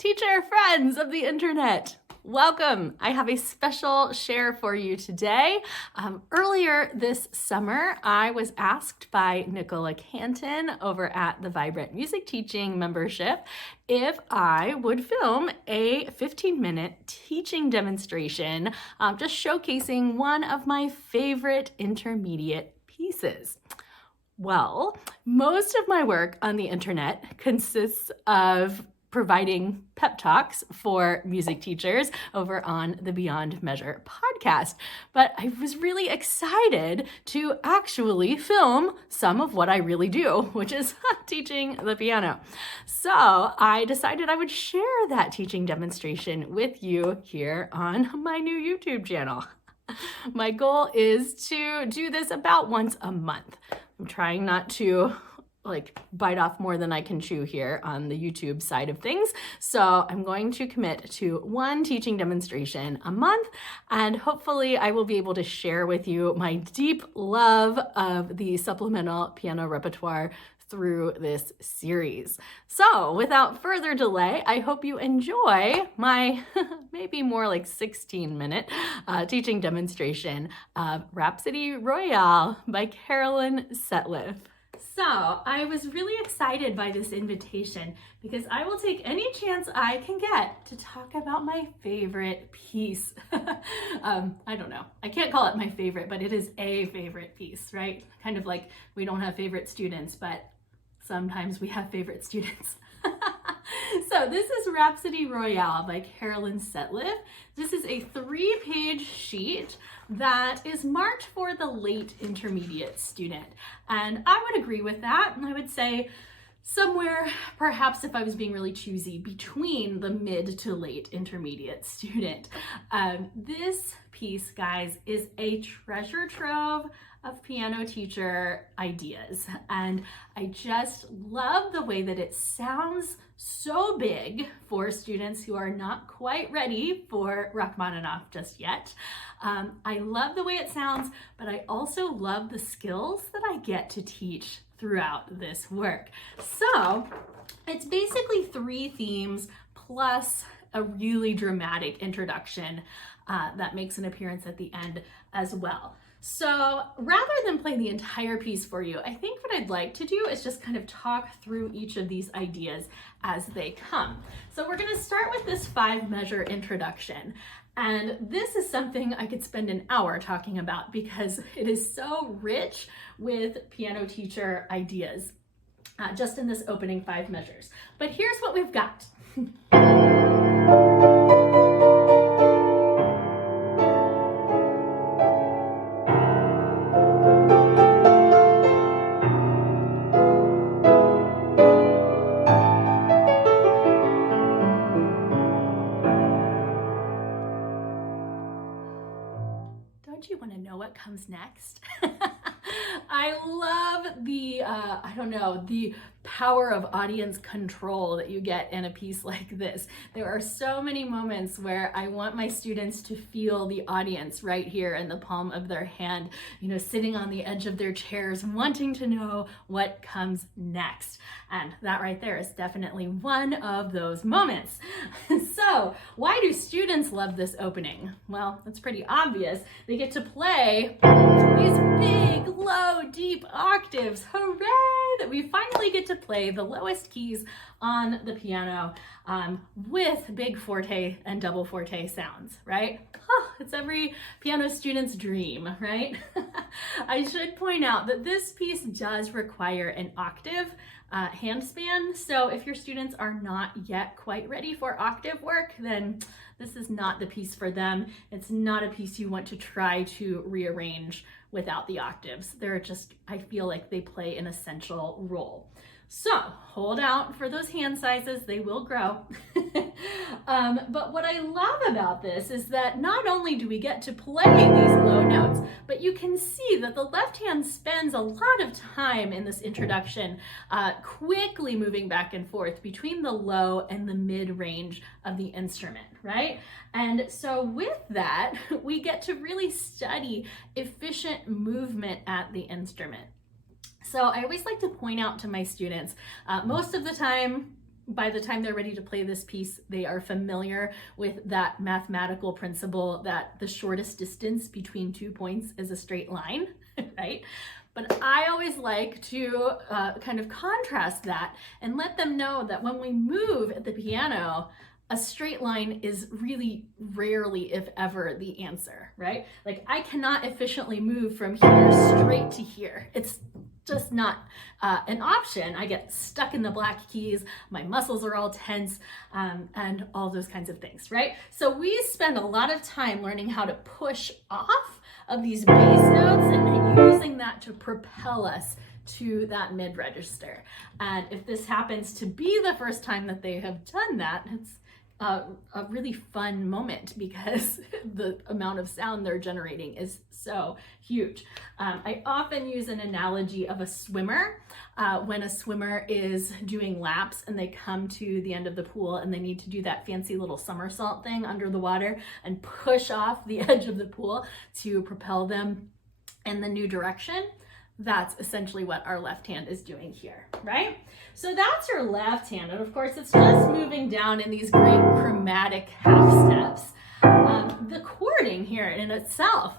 Teacher friends of the internet, welcome. I have a special share for you today. Earlier this summer, I was asked by Nicola Cantan over at the Vibrant Music Teaching membership if I would film a 15-minute teaching demonstration, just showcasing one of my favorite intermediate pieces. Well, most of my work on the internet consists of providing pep talks for music teachers over on the Beyond Measure podcast. But I was really excited to actually film some of what I really do, which is teaching the piano. So I decided I would share that teaching demonstration with you here on my new YouTube channel. My goal is to do this about once a month. I'm trying not to bite off more than I can chew here on the YouTube side of things. So I'm going to commit to one teaching demonstration a month, and hopefully I will be able to share with you my deep love of the supplemental piano repertoire through this series. So without further delay, I hope you enjoy my maybe more like 16-minute teaching demonstration of Rhapsody Royale by Carolyn Setliff. So I was really excited by this invitation because I will take any chance I can get to talk about my favorite piece. I don't know. I can't call it my favorite, but it is a favorite piece, right? Kind of like we don't have favorite students, but sometimes we have favorite students. So this is Rhapsody Royale by Carolyn Setliff. This is a 3-page sheet that is marked for the late intermediate student. And I would agree with that. And I would say somewhere, perhaps if I was being really choosy, between the mid to late intermediate student. This piece, guys, is a treasure trove of piano teacher ideas. And I just love the way that it sounds so big for students who are not quite ready for Rachmaninoff just yet. I love the way it sounds, but I also love the skills that I get to teach throughout this work. So it's basically 3 themes plus a really dramatic introduction that makes an appearance at the end as well. So rather than play the entire piece for you, I think what I'd like to do is just kind of talk through each of these ideas as they come. So we're going to start with this 5-measure introduction. And this is something I could spend an hour talking about because it is so rich with piano teacher ideas just in this opening 5 measures. But here's what we've got. You want to know what comes next? I love the, the power of audience control that you get in a piece like this. There are so many moments where I want my students to feel the audience right here in the palm of their hand, sitting on the edge of their chairs, wanting to know what comes next. And that right there is definitely one of those moments. So why do students love this opening? Well, it's pretty obvious. They get to play these big, low, deep octaves. Hooray! That we finally get to play the lowest keys on the piano with big forte and double forte sounds, right? It's every piano student's dream, right? I should point out that this piece does require an octave handspan. So if your students are not yet quite ready for octave work, then this is not the piece for them. It's not a piece you want to try to rearrange without the octaves. They're just, I feel like they play an essential role. So hold out for those hand sizes, they will grow. But what I love about this is that not only do we get to play these low notes, but you can see that the left hand spends a lot of time in this introduction quickly moving back and forth between the low and the mid range of the instrument, right? And so with that, we get to really study efficient movement at the instrument. So I always like to point out to my students, most of the time, by the time they're ready to play this piece, they are familiar with that mathematical principle that the shortest distance between 2 points is a straight line, right? But I always like to kind of contrast that and let them know that when we move at the piano, a straight line is really rarely, if ever, the answer, right? Like I cannot efficiently move from here straight to here. It's just not an option. I get stuck in the black keys, my muscles are all tense, and all those kinds of things, right? So we spend a lot of time learning how to push off of these bass notes and then using that to propel us to that mid register. And if this happens to be the first time that they have done that, it's a really fun moment because the amount of sound they're generating is so huge. I often use an analogy of a swimmer. When a swimmer is doing laps and they come to the end of the pool and they need to do that fancy little somersault thing under the water and push off the edge of the pool to propel them in the new direction. That's essentially what our left hand is doing here, right? So that's your left hand. And of course, it's just moving down in these great chromatic half steps. The chording here in itself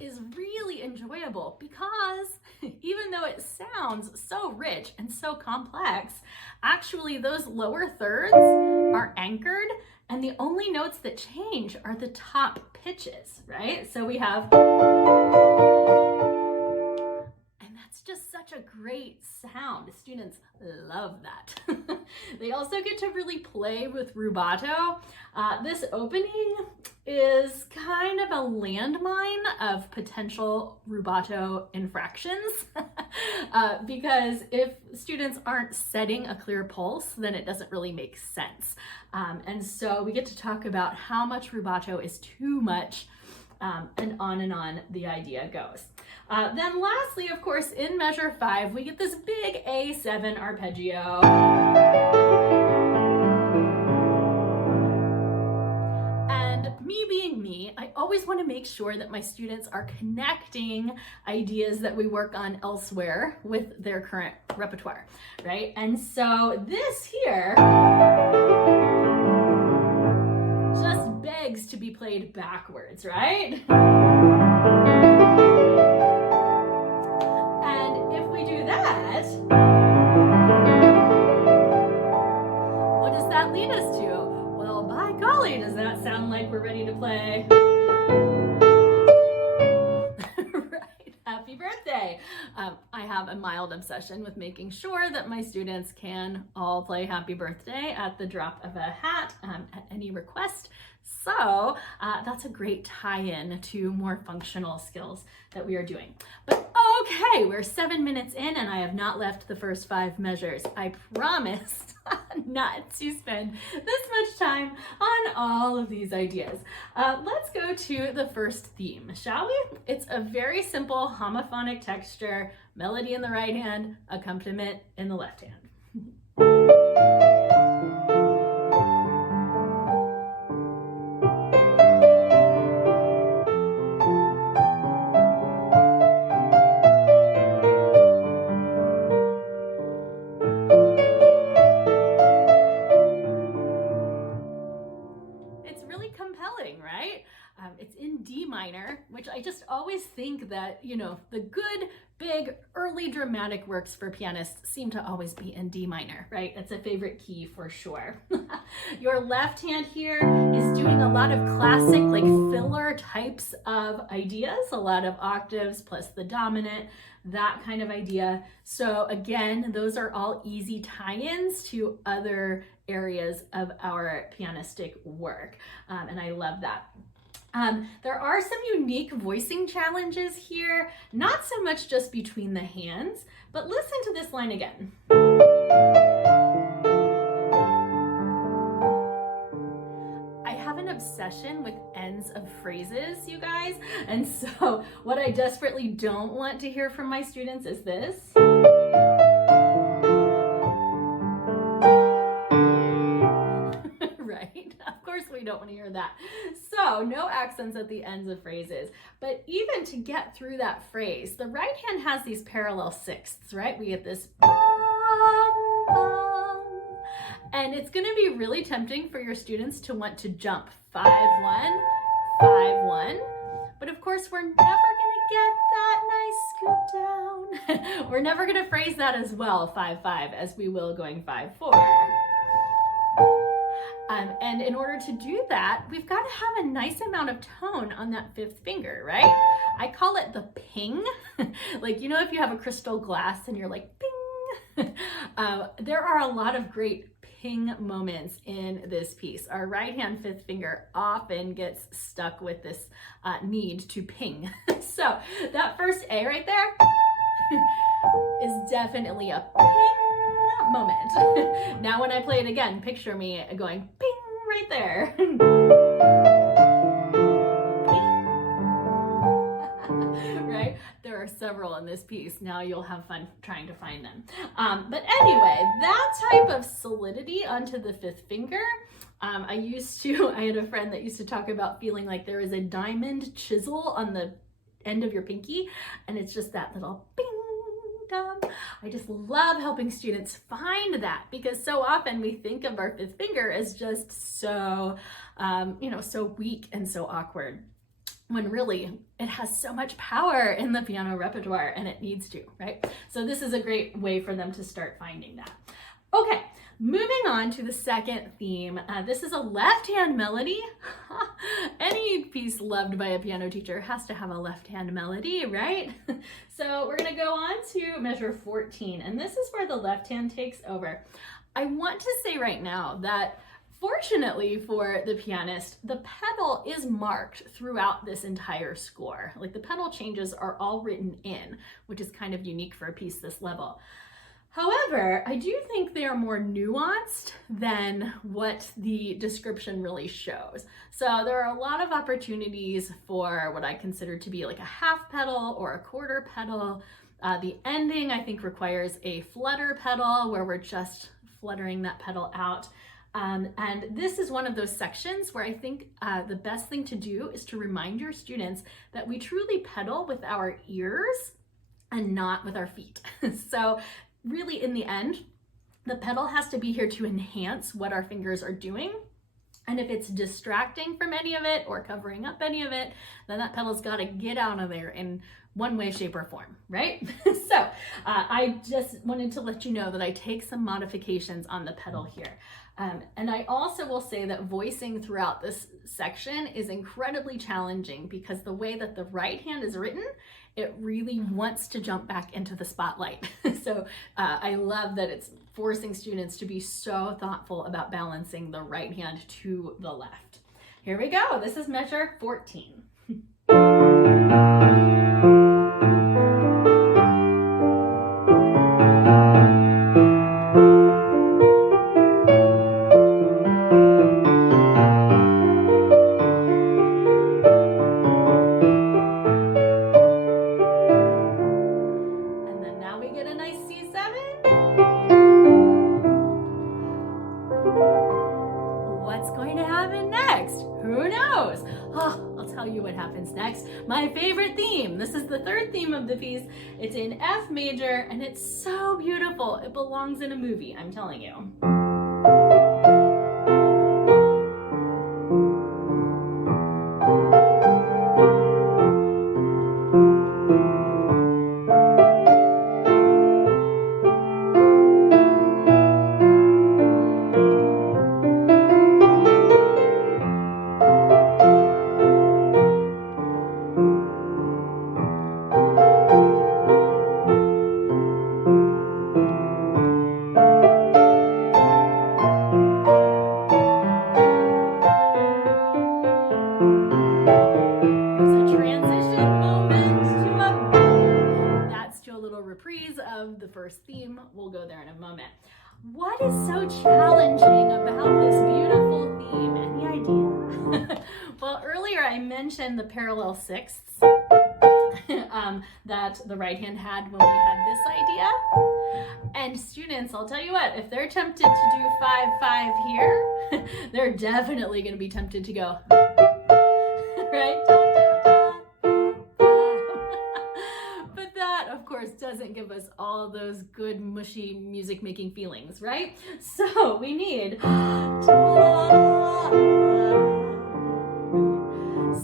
is really enjoyable because even though it sounds so rich and so complex, actually those lower thirds are anchored and the only notes that change are the top pitches, right? So we have, and that's just such a great sound. Students love that. They also get to really play with rubato. This opening is kind of a landmine of potential rubato infractions because if students aren't setting a clear pulse, then it doesn't really make sense. And so we get to talk about how much rubato is too much, and on the idea goes. Then lastly, of course, in measure 5, we get this big A7 arpeggio. And me being me, I always want to make sure that my students are connecting ideas that we work on elsewhere with their current repertoire, right? And so this here just begs to be played backwards, right? And if we do that, what does that lead us to? Well, by golly, does that sound like we're ready to play? Right, happy birthday. I have a mild obsession with making sure that my students can all play happy birthday at the drop of a hat at any request. So that's a great tie-in to more functional skills that we are doing. But okay, we're 7 minutes in and I have not left the first 5 measures. I promised not to spend this much time on all of these ideas. Let's go to the first theme, shall we? It's a very simple homophonic texture, melody in the right hand, accompaniment in the left hand. Right? It's in D minor, which I just always think that, you know, the good, big, early dramatic works for pianists seem to always be in D minor, right? It's a favorite key for sure. Your left hand here is doing a lot of classic, like filler types of ideas, a lot of octaves plus the dominant, that kind of idea. So again, those are all easy tie-ins to other areas of our pianistic work. And I love that. There are some unique voicing challenges here, not so much just between the hands, but listen to this line again. I have an obsession with ends of phrases, you guys, and so what I desperately don't want to hear from my students is this. Right? Of course we don't want to hear that. So no accents at the ends of phrases. But even to get through that phrase, the right hand has these parallel sixths, right? We get this bum, bum. And it's going to be really tempting for your students to want to jump 5-1, 5-1. But of course, we're never going to get that nice scoop down. We're never going to phrase that as well, 5-5, as we will going 5-4. And in order to do that, we've got to have a nice amount of tone on that fifth finger, right? I call it the ping. Like, you know, if you have a crystal glass and you're like, ping. There are a lot of great ping moments in this piece. Our right hand fifth finger often gets stuck with this need to ping. So that first A right there is definitely a ping moment. Now when I play it again, picture me going ping right there. Right? There are several in this piece. Now you'll have fun trying to find them. But anyway, that type of solidity onto the fifth finger, I had a friend that used to talk about feeling like there is a diamond chisel on the end of your pinky, and it's just that little bing. I just love helping students find that, because so often we think of our fifth finger as just so, so weak and so awkward, when really it has so much power in the piano repertoire, and it needs to, right? So this is a great way for them to start finding that. Okay, moving on to the second theme. This is a left-hand melody. Any piece loved by a piano teacher has to have a left-hand melody, right? So we're gonna go on to measure 14, and this is where the left hand takes over. I want to say right now that fortunately for the pianist, the pedal is marked throughout this entire score. Like, the pedal changes are all written in, which is kind of unique for a piece this level. However, I do think they are more nuanced than what the description really shows. So there are a lot of opportunities for what I consider to be like a half pedal or a quarter pedal. The ending, I think, requires a flutter pedal where we're just fluttering that pedal out. And this is one of those sections where I think the best thing to do is to remind your students that we truly pedal with our ears and not with our feet. So really, in the end, the pedal has to be here to enhance what our fingers are doing. And if it's distracting from any of it or covering up any of it, then that pedal's got to get out of there in one way, shape, or form, right? So I just wanted to let you know that I take some modifications on the pedal here. And I also will say that voicing throughout this section is incredibly challenging, because the way that the right hand is written, it really wants to jump back into the spotlight. So I love that it's forcing students to be so thoughtful about balancing the right hand to the left. Here we go. This is measure 14. Next, my favorite theme. This is the third theme of the piece. It's in F major, and it's so beautiful. It belongs in a movie, I'm telling you. The first theme. We'll go there in a moment. What is so challenging about this beautiful theme? Any idea? Well, earlier I mentioned the parallel sixths that the right hand had when we had this idea. And students, I'll tell you what, if they're tempted to do 5-5 here, they're definitely going to be tempted to go, right? But that, of course, does doesn't give us all those good, mushy music making feelings, right? So we need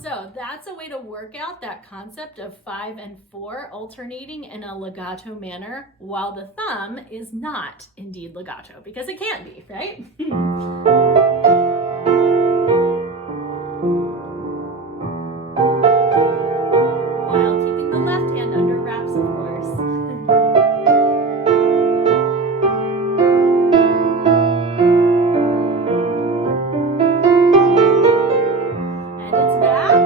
so that's a way to work out that concept of 5 and 4 alternating in a legato manner while the thumb is not indeed legato, because it can't be, right? While keeping the left hand under wraps, of course. And it's back.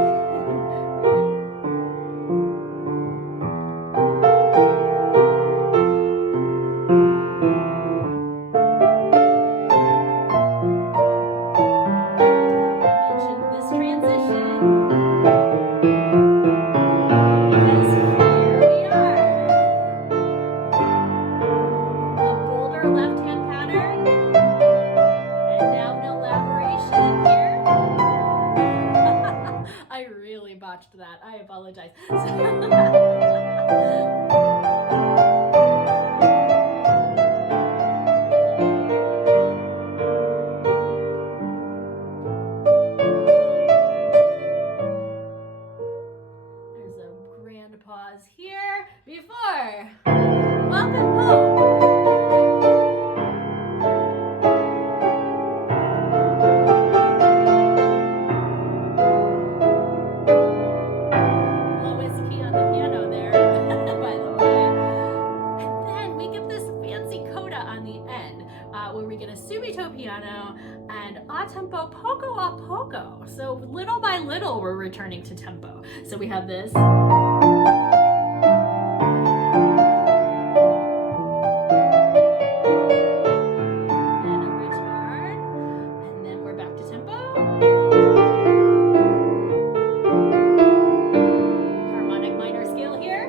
Mentioned this transition because here we are. A bolder left hand pattern. And now an elaboration here. I really botched that. I apologize. There's a grand pause here before. Welcome home. Lowest key on the piano there, by the way. And then we get this fancy coda on the end, where we get a subito piano and a tempo poco a poco. So little by little, we're returning to tempo. So we have this. Then a return, and then we're back to tempo. Harmonic minor scale here.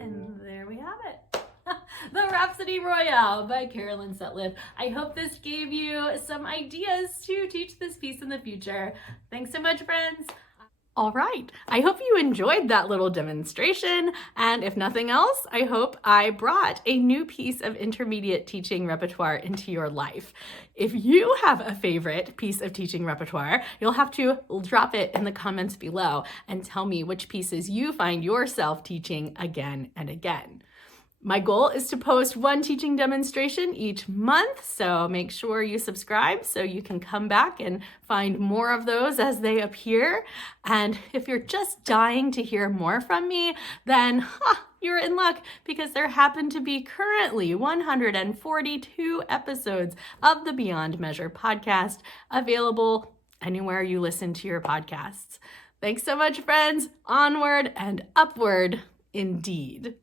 And there we have it. The Rhapsody Royale by Carolyn Setliff. I hope this gave you some ideas to teach this piece in the future. Thanks so much, friends. All right, I hope you enjoyed that little demonstration, and if nothing else, I hope I brought a new piece of intermediate teaching repertoire into your life. If you have a favorite piece of teaching repertoire, you'll have to drop it in the comments below and tell me which pieces you find yourself teaching again and again. My goal is to post one teaching demonstration each month, so make sure you subscribe so you can come back and find more of those as they appear. And if you're just dying to hear more from me, then you're in luck, because there happen to be currently 142 episodes of the Beyond Measure podcast available anywhere you listen to your podcasts. Thanks so much, friends. Onward and upward indeed.